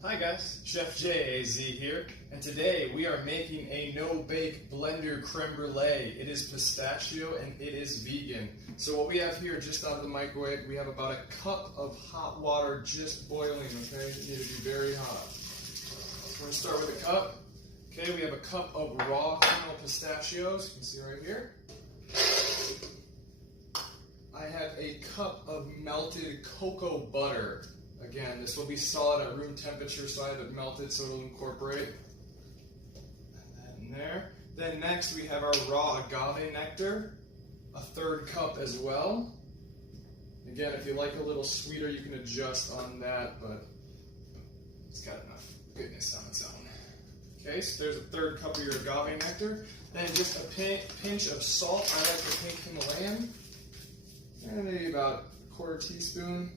Hi guys, Chef JAZ here, and today we are making a no-bake blender creme brulee. It is pistachio and it is vegan. So what we have here just out of the microwave, we have about a cup of hot water just boiling, okay? You need to be very hot. We're going to start with a cup. Okay, we have a cup of raw kernel pistachios, you can see right here. I have a cup of melted cocoa butter. Again, this will be solid at room temperature, so I have it melted so it'll incorporate. And then there. Then next we have our raw agave nectar, a third cup as well. Again, if you like a little sweeter, you can adjust on that, but it's got enough goodness on its own. Okay, so there's a third cup of your agave nectar. Then just a pinch of salt. I like the pink Himalayan. And maybe about a quarter teaspoon.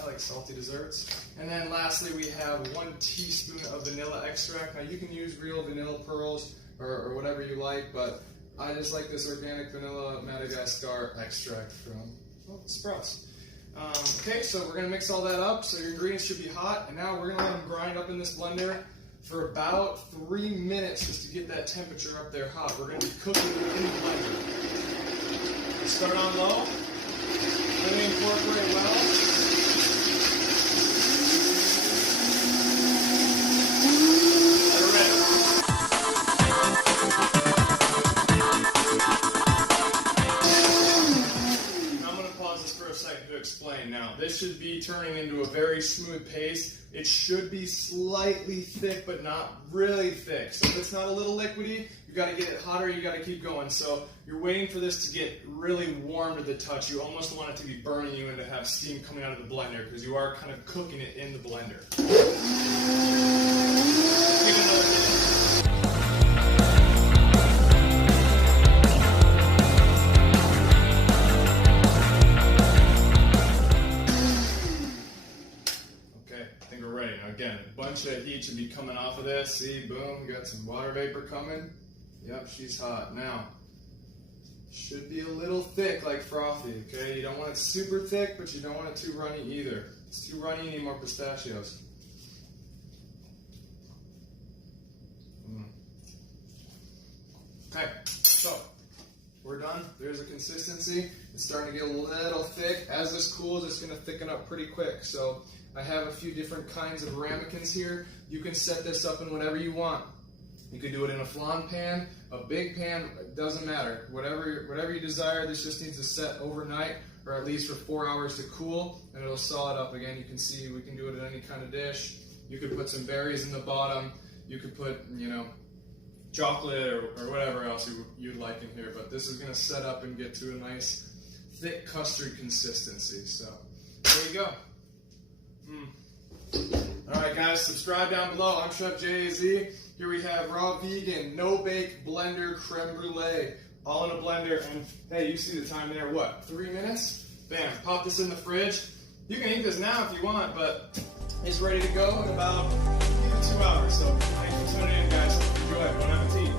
I like salty desserts. And then lastly, we have 1 teaspoon of vanilla extract. Now you can use real vanilla pearls or whatever you like, but I just like this organic vanilla Madagascar extract from Sprouts. Okay, so we're gonna mix all that up. So your ingredients should be hot, and now we're gonna let them grind up in this blender for about 3 minutes just to get that temperature up there hot. We're gonna be cooking in the blender. Start on low. Really incorporate well. Explain now. This should be turning into a very smooth paste. It should be slightly thick, but not really thick. So if it's not a little liquidy, you got to get it hotter. You got to keep going. So you're waiting for this to get really warm to the touch. You almost want it to be burning you and to have steam coming out of the blender because you are kind of cooking it in the blender. Give it another minute. Again, a bunch of heat should be coming off of this. See, boom, we got some water vapor coming. Yep, she's hot. Now, should be a little thick, like frothy, okay? You don't want it super thick, but you don't want it too runny either. If it's too runny, you need more pistachios. Okay, so we're done. There's the consistency. It's starting to get a little thick. As this cools, it's going to thicken up pretty quick. So I have a few different kinds of ramekins here. You can set this up in whatever you want. You could do it in a flan pan, a big pan, it doesn't matter. Whatever you desire, this just needs to set overnight or at least for 4 hours to cool, and it'll thaw it up again. You can see we can do it in any kind of dish. You could put some berries in the bottom. You could put, chocolate or whatever else you'd like in here. But this is going to set up and get to a nice thick custard consistency. So there you go. Alright guys, subscribe down below. I'm Chef JAZ. Here we have raw vegan, no-bake blender creme brulee. All in a blender, and hey, you see the time there, what, 3 minutes? Bam, pop this in the fridge. You can eat this now if you want, but it's ready to go in about 2 hours. So thanks for tuning in, guys. Enjoy. Bon appetit.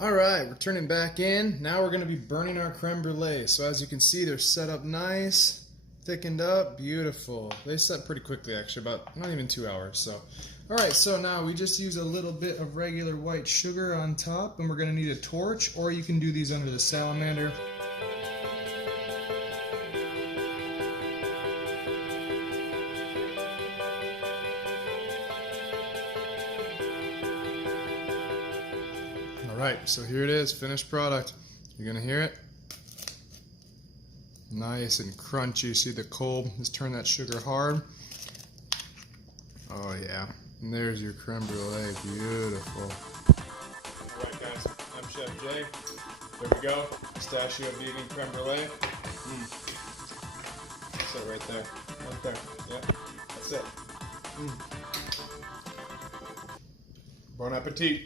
Alright, we're turning back in. Now we're going to be burning our creme brulee. So as you can see, they're set up nice. Thickened up, beautiful. They set pretty quickly actually, about not even 2 hours. So, all right, so now we just use a little bit of regular white sugar on top, and we're gonna need a torch, or you can do these under the salamander. All right, so here it is, finished product. You're gonna hear it. Nice and crunchy. See the cold? Just turn that sugar hard. Oh yeah. And there's your creme brulee. Beautiful. Alright guys, I'm Chef Jay. There we go. Pistachio vegan creme brulee. That's it right there. Right there. Yeah. That's it. Bon appetit.